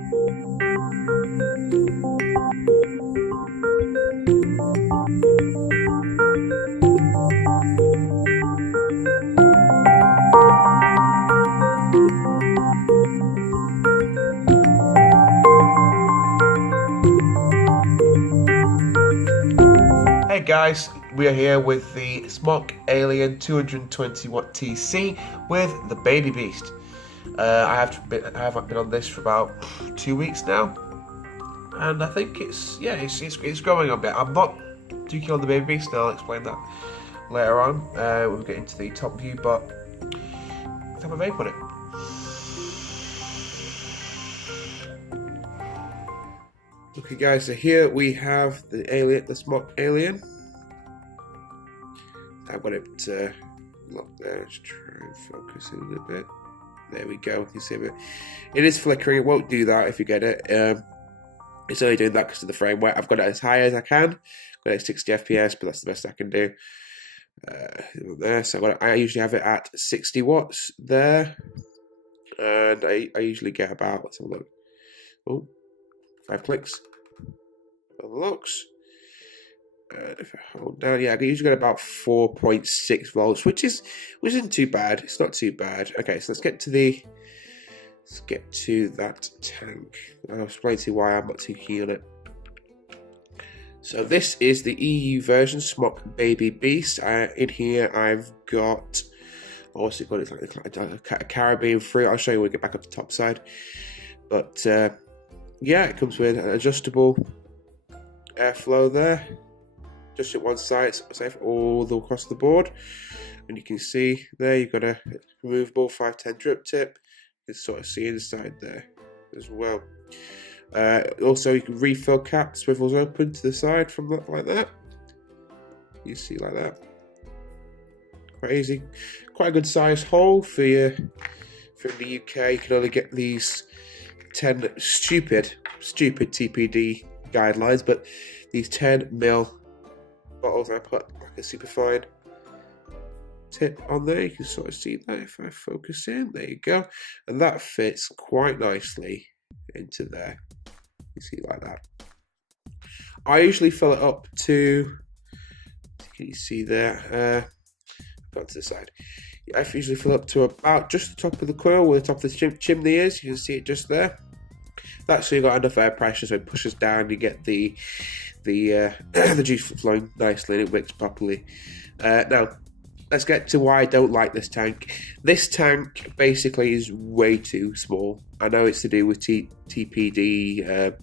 Hey guys, we are here with the SMOK Alien 220 watt TC with the Baby Beast. I haven't been on this for about 2 weeks now, and I think it's growing a bit. I'm not too keen on the Baby Beast, and I'll explain that later on when we get into the top view. But let's have a vape on it. Okay guys, so here we have the SMOK Alien. I've got it locked there. Let's try and focus in a little bit. There we go. You can see it. It is flickering. It won't do that if you get it. It's only doing that because of the frame rate. I've got it as high as I can. Got it at 60 FPS, but that's the best I can do. There. So I usually have it at 60 watts there, and I usually get about, let's have a look. Oh, 5 clicks. Looks. If I hold down, yeah, I usually get about 4.6 volts, which isn't too bad. It's not too bad. Okay, so let's get to that tank. I'll explain to you why I'm not too keen on it. So this is the EU version, SMOK Baby Beast. In here I've got, what's it called? It's like a Caribbean fruit. I'll show you when we get back up the top side. But yeah, it comes with an adjustable airflow there, just at one side, safe all across the board, and you can see there you've got a removable 510 drip tip. You can sort of see inside there as well. Also, you can refill cap, swivels open to the side from that, like that. You see like that. Quite easy, quite a good size hole for you. From the UK, you can only get these 10 stupid TPD guidelines, but these 10ml bottles, I put like a superfine tip on there. You can sort of see that if I focus in. There you go, and that fits quite nicely into there. You see like that. I usually fill it up to, can you see there? Got to the side. I usually fill up to about just the top of the coil where the top of the chimney is. You can see it just there. That's so you got enough air pressure, so it pushes down. You get the juice flowing nicely and it wicks properly. Now, let's get to why I don't like this tank. This tank basically is way too small. I know it's to do with TPD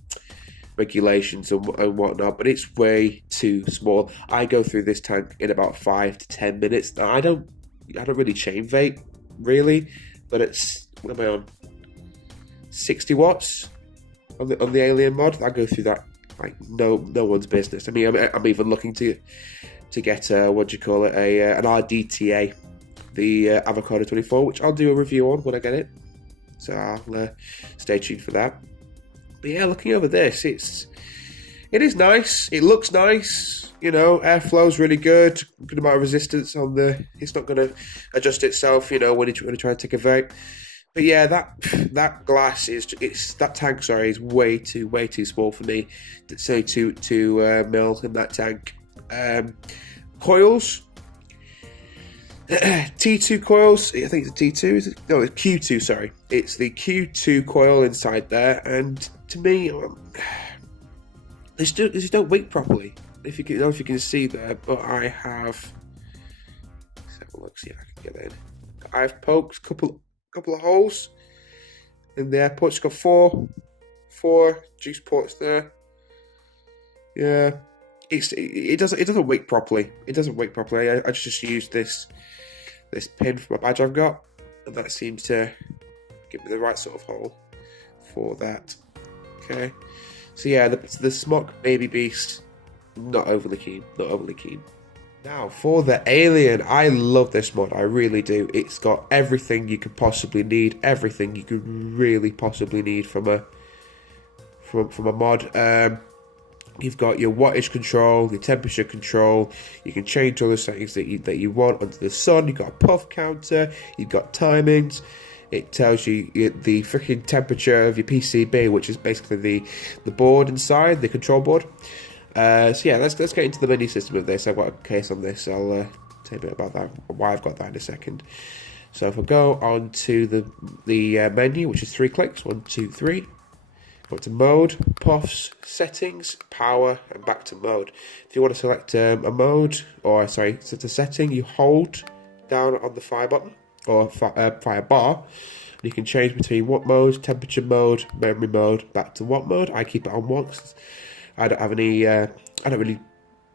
regulations and whatnot, but it's way too small. I go through this tank in about 5 to 10 minutes. Now, I don't really chain vape, really, but it's, what am I on? 60 watts on the Alien mod. I go through that like no one's business. I mean, I'm even looking to get what do you call it, an RDTA, the Avocado 24, which I'll do a review on when I get it. So I'll stay tuned for that. But yeah, looking over this, it is nice. It looks nice. You know, airflow's really good. Good amount of resistance on the. It's not going to adjust itself. You know, when you're trying to take a vape. But yeah, that glass that tank. Sorry, is way too small for me. It's only 2 mil in that tank. Coils. T2 coils. I think it's a T2. Is it? No, it's Q2. Sorry, it's the Q2 coil inside there. And to me, they just don't wick properly. If you can see there, but I have. Let's have a look. See if I can get in. I've poked a couple of holes in the air ports. It's got four juice ports there. Yeah, it doesn't wick properly. It doesn't wick properly. I just used this pin for my badge I've got, and that seems to give me the right sort of hole for that. Okay, so yeah, the SMOK Baby Beast, not overly keen. Now, for the Alien, I love this mod, I really do. It's got everything you could possibly need, everything you could really possibly need from a mod. You've got your wattage control, your temperature control. You can change all the settings that you want under the sun. You've got a puff counter. You've got timings. it tells you the freaking temperature of your PCB, which is basically the board inside, the control board. So yeah, let's get into the menu system of this. I've got a case on this. I'll tell you a bit about that, why I've got that in a second. So if I go on to the menu, which is 3 clicks, 1, 2, 3. Go to mode, puffs, settings, power, and back to mode. If you want to select a mode, or sorry, set a setting, you hold down on the fire button, or fire bar. You can change between what mode, temperature mode, memory mode, back to what mode. I keep it on 1 'cause I don't have any, I don't really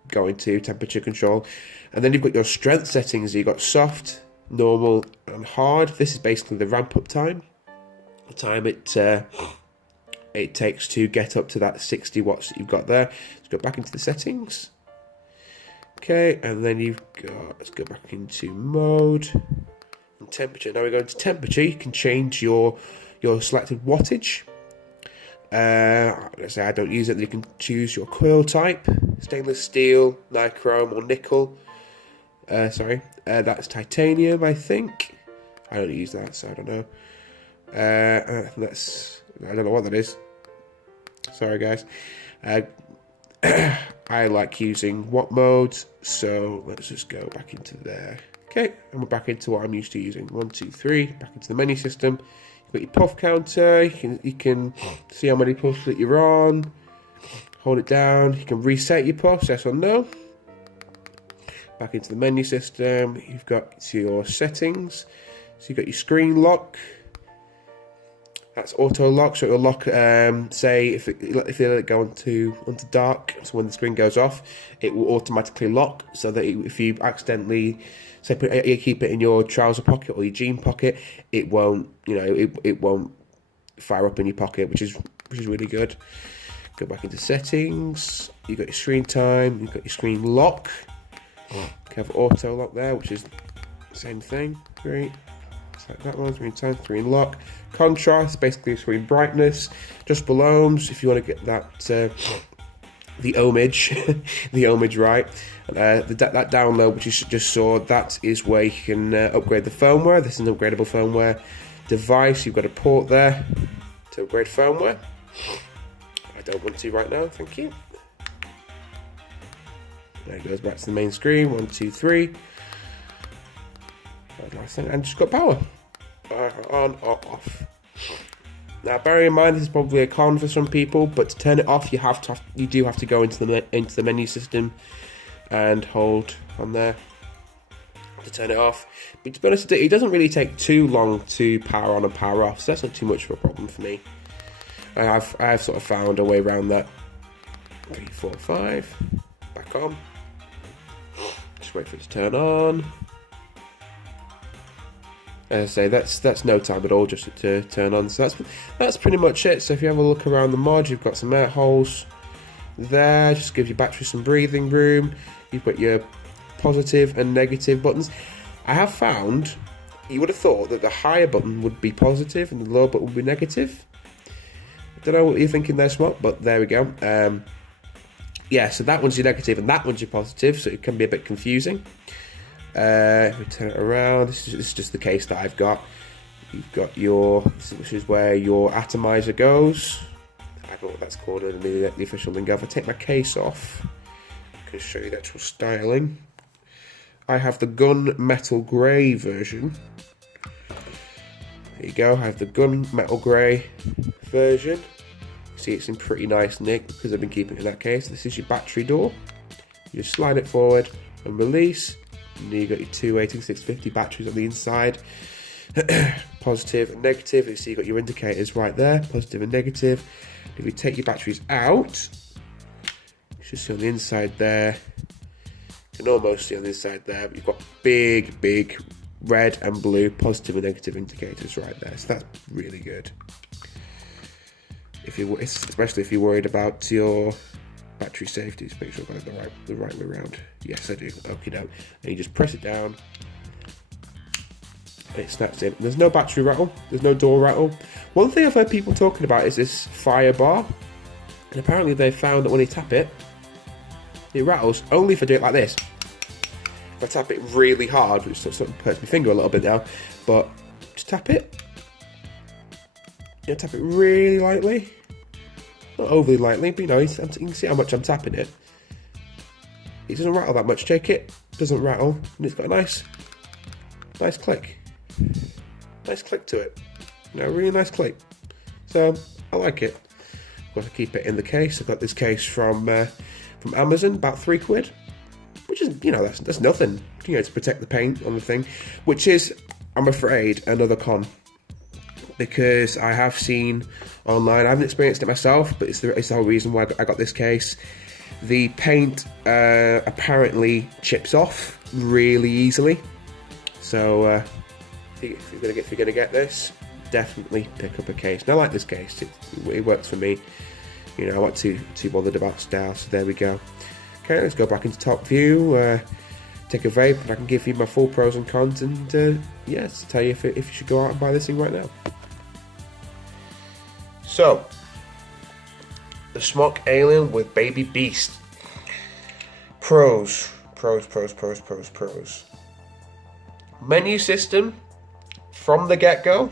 go into temperature control. And then you've got your strength settings. You've got soft, normal, and hard. This is basically the ramp up time. The time it takes to get up to that 60 watts that you've got there. Let's go back into the settings. Okay, and then you've got, let's go back into mode and temperature. Now we go into temperature. You can change your selected wattage. Let's say I don't use it. You can choose your coil type: stainless steel, nichrome, or nickel. That's titanium, I think. I don't use that, so I don't know. I don't know what that is. Sorry, guys. I like using watt modes, so let's just go back into there. Okay, and we're back into what I'm used to using. 1, 2, 3. Back into the menu system. You've got your puff counter. You can see how many puffs that you're on. Hold it down. You can reset your puffs, yes or no. Back into the menu system. You've got your settings. So you've got your screen lock. That's auto lock, so it'll lock. Say if you let it go onto dark, so when the screen goes off, it will automatically lock. So that if you accidentally, say, you keep it in your trouser pocket or your jean pocket, it won't, it won't fire up in your pocket, which is really good. Go back into settings. You got your screen time. You have got your screen lock. You have auto lock there, which is the same thing. Great. Like that one, screen time, screen lock. Contrast, basically screen brightness. Just below ohms, if you want to get that the ohmage, the ohmage right. That download, which you just saw, that is where you can upgrade the firmware. This is an upgradable firmware device. You've got a port there to upgrade firmware. I don't want to right now, thank you. There it goes back to the main screen. 1, 2, 3. Last thing, and just got power on or off. Now, bearing in mind, this is probably a con for some people, but to turn it off, you do have to go into the menu system and hold on there to turn it off. But to be honest, it doesn't really take too long to power on and power off, so that's not too much of a problem for me. I have sort of found a way around that. 3, 4, 5. Back on. Just wait for it to turn on. As I say, that's no time at all just to turn on. So that's pretty much it. So if you have a look around the mod, you've got some air holes there. Just gives your battery some breathing room. You've got your positive and negative buttons. I have found, you would have thought that the higher button would be positive and the lower button would be negative. I don't know what you're thinking there, SMOK, but there we go. Yeah, so that one's your negative and that one's your positive, so it can be a bit confusing. If we turn it around, this is just the case that I've got. You've got which is where your atomizer goes. I don't know what that's called in the official lingo. If I take my case off, I can show you the actual styling. I have the gunmetal grey version. There you go, I have the gunmetal grey version. See, it's in pretty nice nick because I've been keeping it in that case. This is your battery door. You just slide it forward and release. And then you got your two 18650 batteries on the inside. Positive and negative. You see you got your indicators right there, positive and negative. If you take your batteries out, you should see on the inside there. You can almost see on the inside there, but you've got big red and blue positive and negative indicators right there. So that's really good. Especially if you're worried about your battery safety, to make sure I've got the right way around. Yes, I do. Okay, now, and you just press it down. It snaps in. There's no battery rattle. There's no door rattle. One thing I've heard people talking about is this fire bar, and apparently they found that when you tap it, it rattles. Only if I do it like this. If I tap it really hard, which sort of hurts my finger a little bit now, but just tap it, You tap it really lightly, not overly lightly, but you know, you can see how much I'm tapping it. It doesn't rattle that much. Check it, doesn't rattle, and it's got a nice click. Nice click to it. You know, really nice click. So I like it. I've got to keep it in the case. I got this case from Amazon, about £3, which is, you know, that's nothing. You know, to protect the paint on the thing, which is, I'm afraid, another con. Because I have seen online, I haven't experienced it myself, but it's the whole reason why I got this case. The paint apparently chips off really easily. So if you're gonna get this, definitely pick up a case. And I like this case; it works for me. You know, I'm not too bothered about style. So there we go. Okay, let's go back into top view. Take a vape, and I can give you my full pros and cons, and yes, tell you if you should go out and buy this thing right now. So, the SMOK Alien with Baby Beast. Pros. Menu system, from the get-go,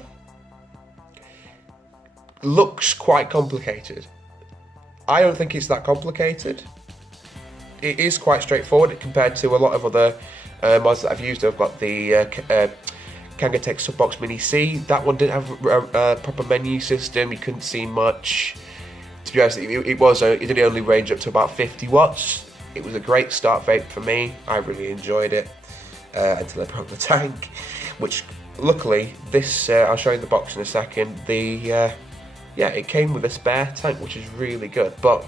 looks quite complicated. I don't think it's that complicated. It is quite straightforward compared to a lot of other mods that I've used. I've got the Kangatech Subbox Mini C. That one didn't have a proper menu system. You couldn't see much. To be honest, it did only range up to about 50 watts. It was a great start vape for me. I really enjoyed it until I broke the tank, which luckily this I'll show you the box in a second. It came with a spare tank, which is really good. But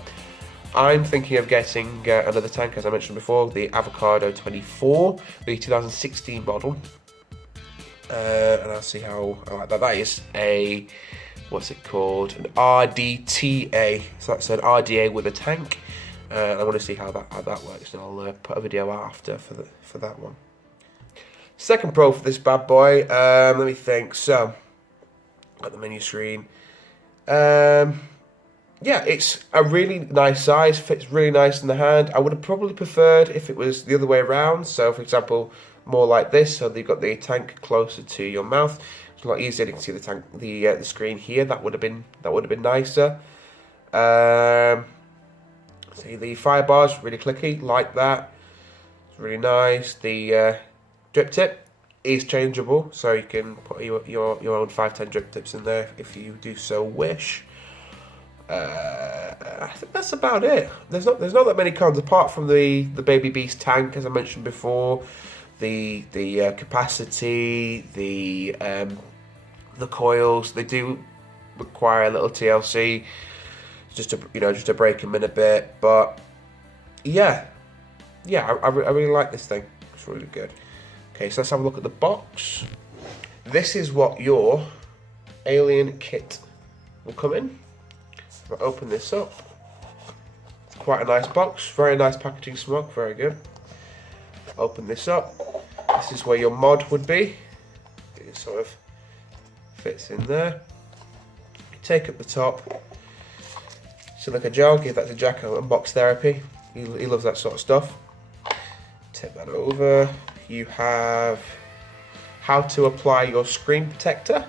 I'm thinking of getting another tank, as I mentioned before, the Avocado 24, the 2016 model. And I'll see how I like that. That is a, what's it called? An RDTA. So that's an RDA with a tank. I want to see how that works, and I'll put a video out after for that one. Second pro for this bad boy. Let me think. So, at the menu screen. Yeah, it's a really nice size. Fits really nice in the hand. I would have probably preferred if it was the other way around. So, for example, more like this, so you've got the tank closer to your mouth. It's a lot easier. You can see the tank, the screen here. That would have been nicer. See, the fire bar's really clicky, like that. It's really nice. The drip tip is changeable, so you can put your own 510 drip tips in there if you do so wish. I think that's about it. There's not that many cons apart from the Baby Beast tank, as I mentioned before. The capacity, the coils, they do require a little TLC just to break them in a bit. But yeah, I really like this thing. It's really good. Okay, so let's have a look at the box. This is what your Alien kit will come in. I'll open this up. It's quite a nice box. Very nice packaging, SMOK. Very good. Open this up. This is where your mod would be. It sort of fits in there. You take up the top. Silica gel, give that to Jack on box therapy. He loves that sort of stuff. Tip that over. You have how to apply your screen protector.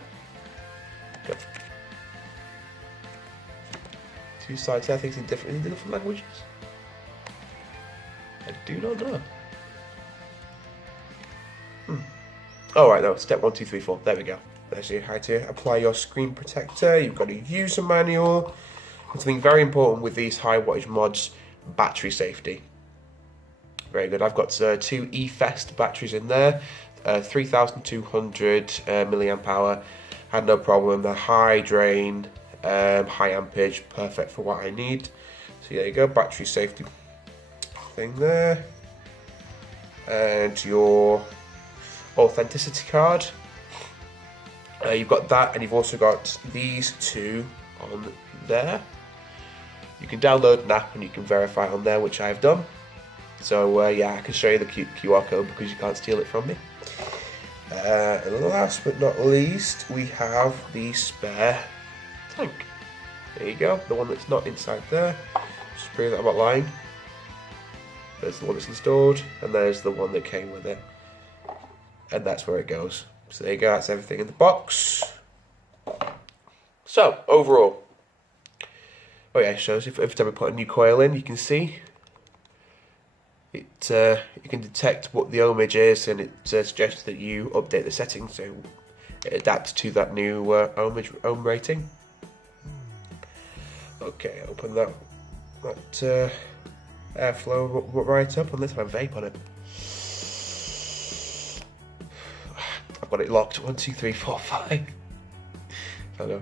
Go. Two sides, I think, in different languages. I do not know. Oh, right, no, step 1, 2, 3, 4. There we go. There's how to apply your screen protector. You've got a user manual. And something very important with these high wattage mods, battery safety. Very good. I've got two eFest batteries in there, 3,200 milliamp hour. Had no problem. They're high drain, high ampage, perfect for what I need. So there you go, battery safety thing there, and your authenticity card. You've got that, and you've also got these two on there. You can download an app and you can verify on there, which I've done. So yeah, I can show you the QR code because you can't steal it from me. And last but not least, we have the spare tank. There you go, the one that's not inside there. Just prove that I'm not lying. There's the one that's installed, and there's the one that came with it. And that's where it goes. So there you go, that's everything in the box. So, overall, oh yeah, it shows if every time we put a new coil in, you can see it. You can detect what the ohmage is, and it suggests that you update the settings so it adapts to that new ohm rating. Okay, open that airflow right up, and let's have a vape on it. I've got it locked. 1, 2, 3, 4, 5. I know.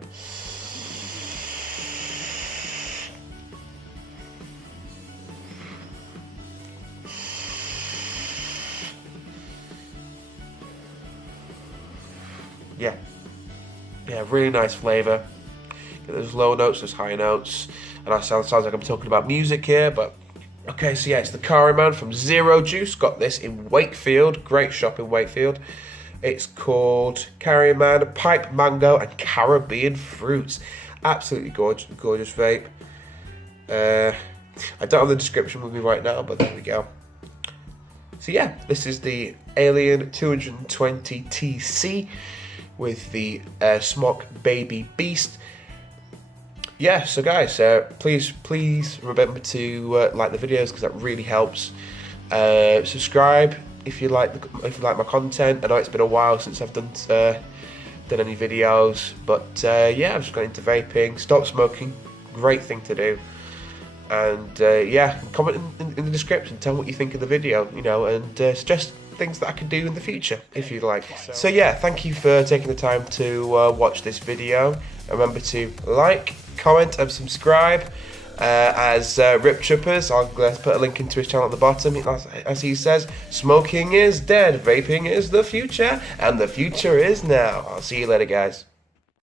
Yeah, really nice flavour. Get those low notes, those high notes, and that sounds like I'm talking about music here, but okay, so yeah, it's the Carryman from Zero Juice. Got this in Wakefield, great shop in Wakefield. It's called Carryman Pipe Mango and Caribbean Fruits. Absolutely gorgeous vape. I don't have the description with me right now, but there we go. So yeah, this is the Alien 220 TC with the SMOK Baby Beast. Yeah, so guys, please remember to like the videos because that really helps. Subscribe if you like my content. I know it's been a while since I've done any videos, but yeah, I've just got into vaping. Stop smoking, great thing to do. And yeah, comment in the description, tell me what you think of the video, you know, and suggest things that I can do in the future if you'd like. So yeah, thank you for taking the time to watch this video. Remember to like, comment and subscribe. As Rip Trippers, I'll put a link into his channel at the bottom. As he says, smoking is dead, vaping is the future, and the future is now. I'll see you later, guys.